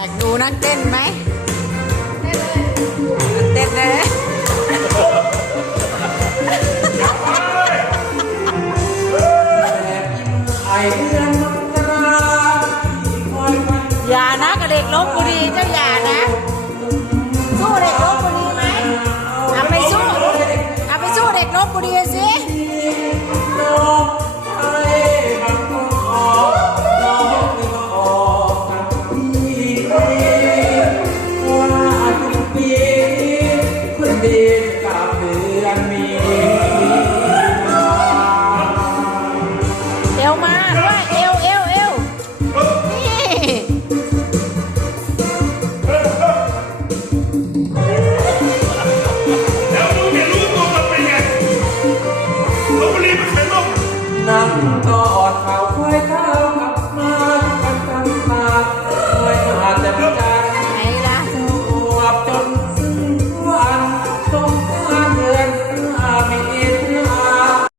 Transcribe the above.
อยากดูนักเต้นไหมเต้นเลยไอเดือนมกราที่คอยวันอย่านะกับเด็กลบบุรีเจ้าอย่านะ สู้เด็กลบบุรีไหมเอาไปสู้เอาไปสู้เด็กลบบุรีสิ ว่าทุกปีคนดีกับเดือนมีเอวมาด้วเอวเอวเอวนี่แล้นรู้ตัวเป็นไงลบบุรีนเป็นลมนั่งกอด